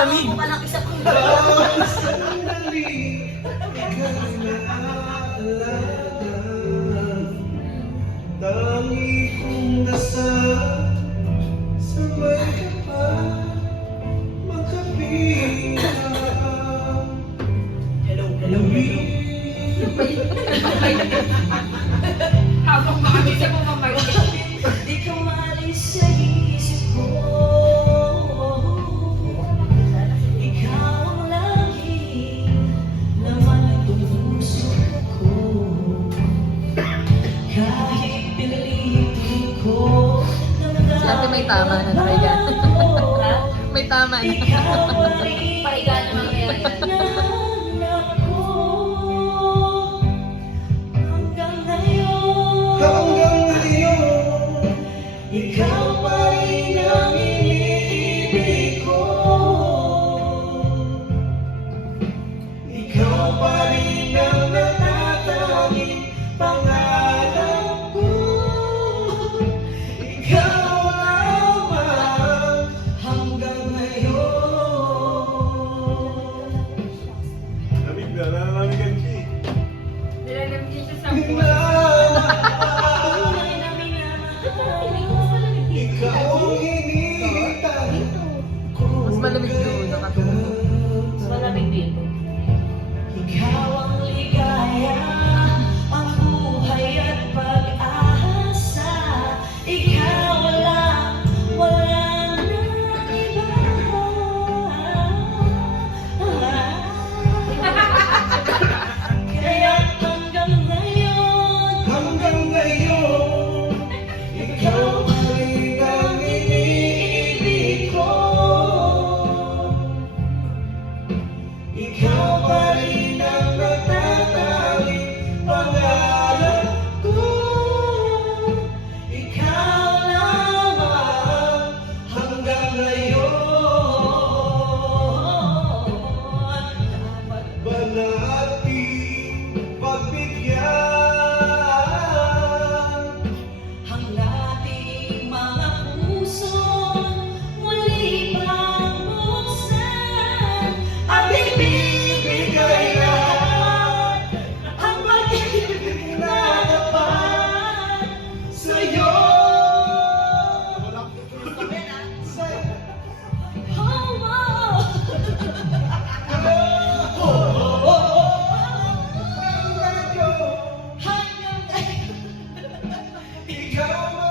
malamig. Ako palang isa kong Sandali, ikaw naaalala. Tangi kong dasal, sabay ka pa makapilang. Hello. Habang makakita mo mamay. Di ka maalis sa isip ko. Ikaw ang lagi naman itong puso ko. Kahit pilitin ko Si ate may tama na talaga. May tama na. ikaw ay Pahiga naman ngayon yan. hanggang ngayon. Hanggang ngayon, Ikaw pa rin ang iniibig ko. ikaw pa rin ang natatanging pangarap ko. Ikaw lamang hanggang ngayon. Lamig na, nalamigan siya eh. Nilalamig siya sa Ikaw ang hinihintay ko. Mas malamig doon, nakatulog. Malamig dito. Ikaw ang ligaya, ang buhay at pag-asa. Ikaw lang, wala nang iba. Kaya hanggang ngayon, Hanggang ngayon, ikaw pa rin ang iniibig ko. Ikaw pa rin ang natatanging pangarap ko. Ikaw lamang hanggang ngayon. dapat Ba nating pagbigyan? ang ating mga puso muli pang buksan at Ibigay lahat ang pag-ibig na dapat sa'yo. Hanggang ngayon, ikaw